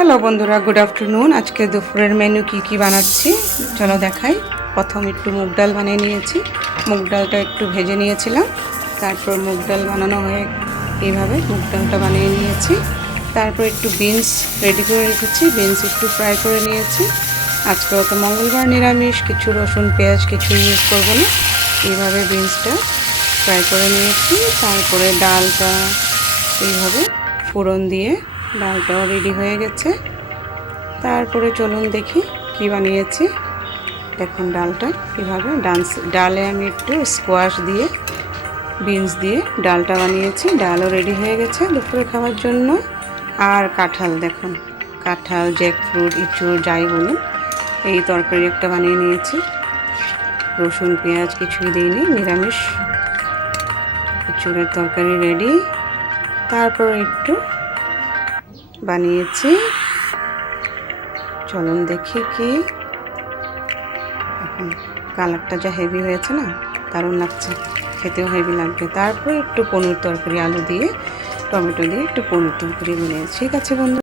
Hello বন্ধুরা, good afternoon. আজকে দুপুরের মেনু কি বানাচ্ছি চলো দেখাই। প্রথম একটু মুগ ডাল বানিয়ে নিয়েছি। মুগ ডালটা একটু ভেজে নিয়েছিলাম, তারপর মুগ ডাল বানানো হয়ে এইভাবে মুগ ডালটা বানিয়ে নিয়েছি। তারপর একটু বিনস রেডি করে রেখেছি, বিনস একটু ফ্রাই করে নিয়েছি। আজকে তো মঙ্গলবার, নিরামিষ, কিছু রসুন পেঁয়াজ কিছু ইউজ করবো না। এইভাবে বিনসটা ফ্রাই করে নিয়েছি। তারপরে ডালটা এইভাবে ফোড়ন দিয়ে ডালটাও রেডি হয়ে গেছে। তারপরে চলুন দেখি কি বানিয়েছি। দেখুন ডালটা কীভাবে ডালে আমি একটু স্কোয়াশ দিয়ে বিনস দিয়ে ডালটা বানিয়েছি। ডালও রেডি হয়ে গেছে দুপুরে খাওয়ার জন্য। আর কাঁঠাল, দেখুন কাঁঠাল, জ্যাকফ্রুট, ইঁচড় যাই বলুন, এই তরকারি একটা বানিয়ে নিয়েছি। রসুন পেঁয়াজ কিছুই দিইনি, নিরামিষ ইঁচড়ের তরকারি রেডি। তারপর একটু বানিয়েছি, চলুন দেখি কি। এখন কালারটা যা হেভি হয়েছে না, দারুণ লাগছে, খেতেও হেভি লাগবে। তারপর একটু পনির তরকারি, আলু দিয়ে টমেটো দিয়ে একটু পনির তরকারি বানিয়েছি। ঠিক আছে বন্ধু।